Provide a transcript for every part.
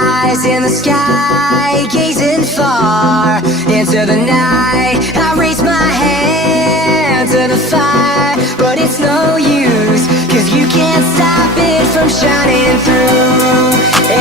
eyes in the sky, gazing far into the night. I raise my hand to the fire, but it's no use, 'cause you can't stop it from shining through.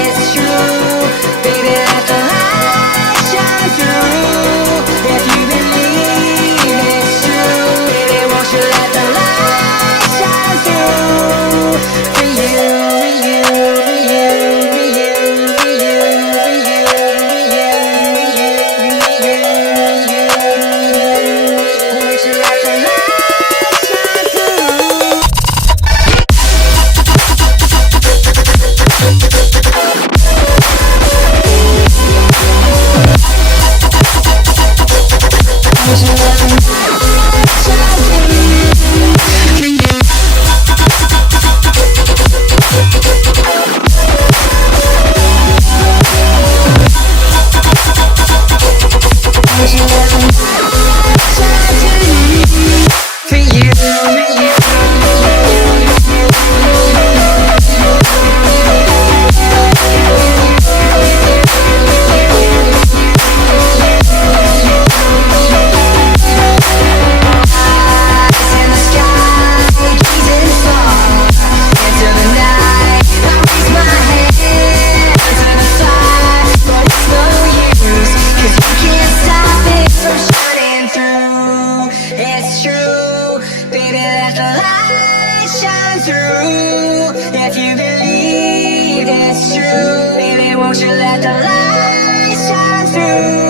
It's true, baby, let the light shine through. If you believe it's true, baby, won't you let the light shine through? For you, for you, for you, for you, for you, for you, for you, for you, won't you let the light shine through? It's true, baby, let the light shine through. If you believe it's true, baby, won't you let the light shine through?